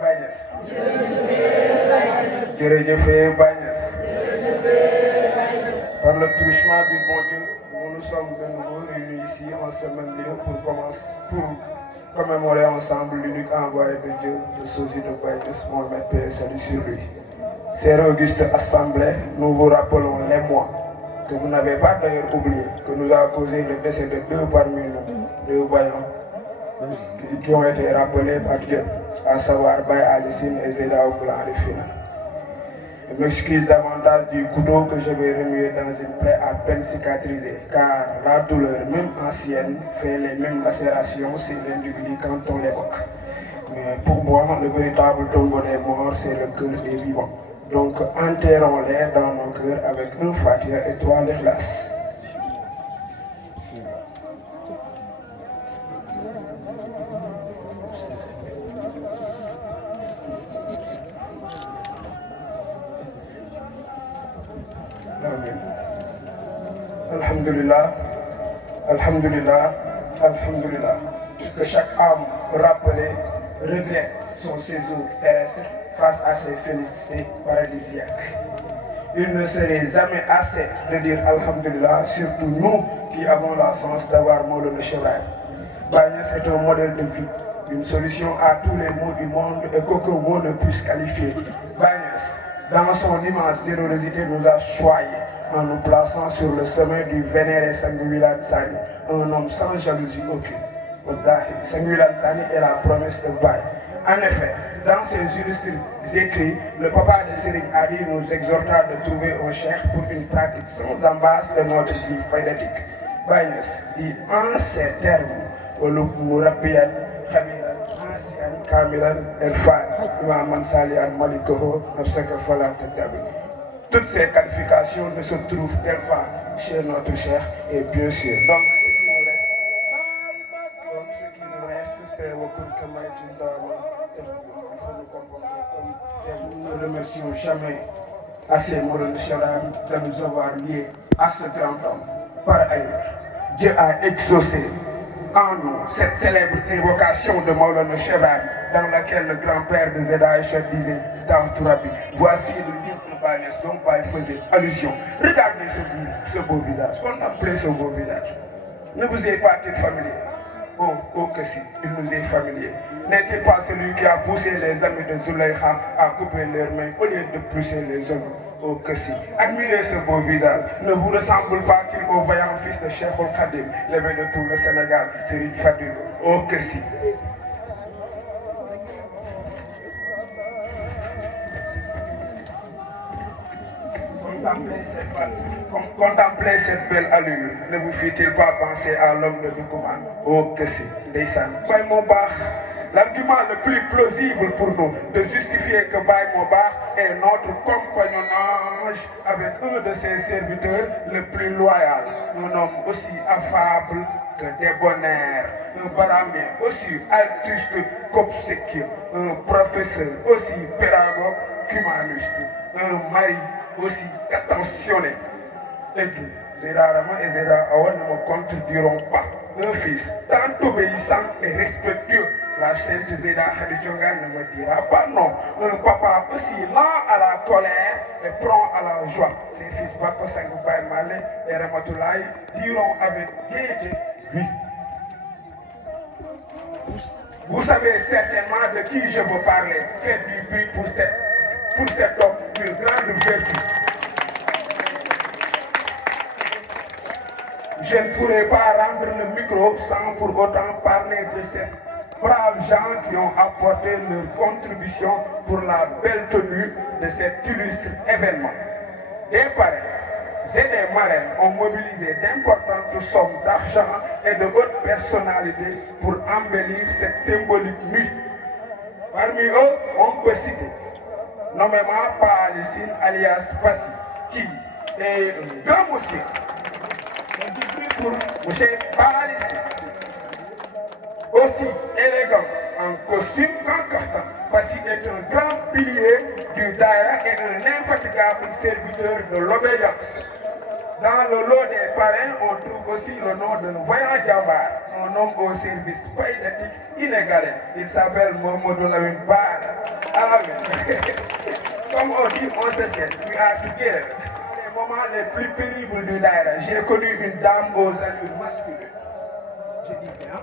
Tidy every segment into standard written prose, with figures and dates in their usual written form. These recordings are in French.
Baye Niass. jërëjëf Baye Niass. Par le truchement du bon Dieu, nous sommes de nouveau réunis ici en ce même lieu pour commémorer ensemble l'unique envoyé de Dieu, le sosie de Baye Niass, Mohamed, paix et salut sur lui. Chère auguste assemblée, nous vous rappelons les mois que vous n'avez pas d'ailleurs oublié, que nous a causé le décès de deux parmi nous, deux voyants, qui ont été rappelés par Dieu, à savoir Baye Alicine et Zeda Ouglan Rifina. Je m'excuse davantage du couteau que je vais remuer dans une plaie à peine cicatrisée, car la douleur, même ancienne, fait les mêmes lacérations sur l'individu quand on l'évoque. Mais pour moi, le véritable tombeau des morts, c'est le cœur des vivants. Donc enterrons-les dans nos cœurs avec un Fatiha et 3 Ikhlas. Alhamdulillah, Alhamdulillah, Alhamdulillah. Que chaque âme rappelée regrette son séjour terrestre face à ses félicités paradisiaques. Il ne serait jamais assez de dire Alhamdulillah, surtout nous qui avons la chance d'avoir Maulana Cheikh Ibrahim. Baye Niass est un modèle de vie, une solution à tous les maux du monde et qu'aucun mot ne puisse qualifier. Baye Niass, dans son immense générosité, nous a choyés en nous plaçant sur le sommet du vénéré Sangu Wilane Sani, un homme sans jalousie aucune. Sangu Wilane Sani est la promesse de Baye. En effet, dans ses illustres écrits, le papa de Serigne Adi nous exhorta de trouver un cheikh pour une pratique sans ambasse de notre vie faydatique. Baye Niass dit en ces termes, Olub Mourabiyan, Khamiran, Asian, Kamiran, Elfan, Imam Salian, Malikoho, Absaka Falat Tabi. Toutes ces qualifications ne se trouvent quelque part chez notre cheikh et bien sûr. Donc ce qui nous reste, c'est Wakun Kamaïtin Dama. Nous ne remercions jamais assez Maulana Cheikh Ibrahim de nous avoir liés à ce grand homme. Par ailleurs, Dieu a exaucé en nous cette célèbre invocation de Maulana Cheikh Ibrahim dans laquelle le grand-père de Zeda Aïcha disait dans Tourabi, voici le livre de Baye Niass dont Baye faisait allusion. Regardez ce beau visage, contemplez ce beau visage. Ne vous est pas-il familier? Oh que si, il nous est familier. N'est-il pas celui qui a poussé les amis de Zulaïkha à couper leurs mains au lieu de pousser les hommes? Oh que si. Admirez ce beau visage. Ne vous ressemble pas-il au vaillant fils de Cheikh Khadim, l'évêque de tout le Sénégal, Serigne Fadilou? Oh que si. Contemplez cette belle allure, ne vous fit-il pas penser à l'homme de Doukouman? Oh que si, Ndeysaan. Baye moo baax, l'argument le plus plausible pour nous de justifier que Baye moo baax est notre compagnonnage avec un de ses serviteurs le plus loyal, un homme aussi affable que débonnaire, un baramien aussi altruiste qu'obséquieux, un professeur aussi pédagogue qu'humaniste, un mari aussi attentionné. Et tout, Zeda Rama et Zeda Awa ne me contrediront pas. Un fils tant obéissant et respectueux, la sainte Zeda Khadijonga ne me dira pas non. Un papa aussi lent à la colère et prompt à la joie. Ses fils Papa Sangou Baye Malé et Ramatoulaye diront avec gaieté oui. Vous savez certainement de qui je veux parler. Faites du bruit pour cet homme d'une grande vertu. Je ne pourrais pas rendre le micro sans pour autant parler de ces braves gens qui ont apporté leur contribution pour la belle tenue de cet illustre événement. Des parrains et des marraines ont mobilisé d'importantes sommes d'argent et de hautes personnalités pour embellir cette symbolique nuit. Parmi eux, on peut citer nommément Baye Alicine alias Passy, qui est un grand monsieur. Pour M. Baye Alicine, aussi élégant en costume qu'en kaftan, Passy est un grand pilier du Daïra et un infatigable serviteur de l'obéissance. Dans le lot des parrains, on trouve aussi le nom d'un voyant Djambar, un homme au service païdétique inégalé. Il s'appelle Mohamed Lamine Bara. Comme on dit, on se sait, we are together. Dans les moments les plus pénibles du Daïra, j'ai connu une dame aux allures masculines. Je dis bien,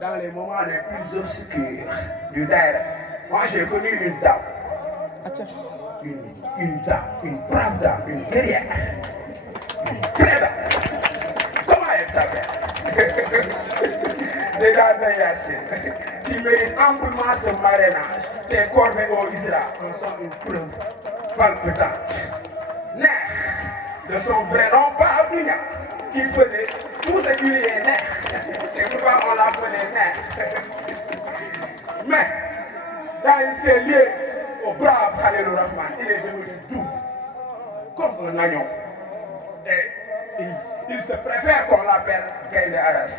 dans les moments les plus obscurs du Daïra, moi j'ai connu une dame. Une dame, une brave dame, une guerrière. Une très dame. Comment elle s'appelle? Dégardez Yassine, qui mérite amplement ce marrainage. Tes corvées au Isra en sont une preuve palpitante. Ner, de son vrai nom, pas Abdounia, qui faisait tout ce qui lui est Ner. C'est pourquoi on l'appelait Ner. Mais, dans ces lieux, au brave Khalil Rahman, il est devenu doux, comme un agneau. Et il se préfère qu'on l'appelle Gaïl Aras.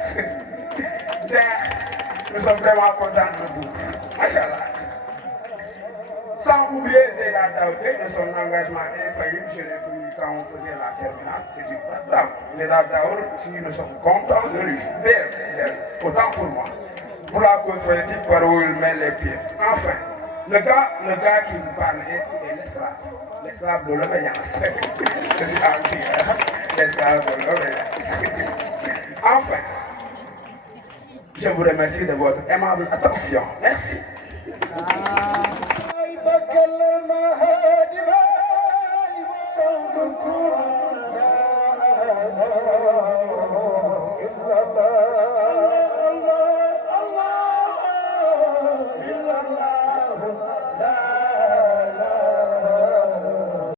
Nous sommes vraiment contents de vous. Machallah. Sans oublier Zéda Daoudé de son engagement infaillible, je l'ai connu quand on faisait la terminale, c'est du brave. Zéda Daoud, si nous sommes contents de lui. Autant pour moi. Pour la cause politique par où il met les pieds. Enfin, le gars qui vous parle ainsi est l'esclave. L'esclave de l'obéissance. L'esclave de l'obéissance. Enfin, je vous remercie de votre aimable attention. Merci. إلا الله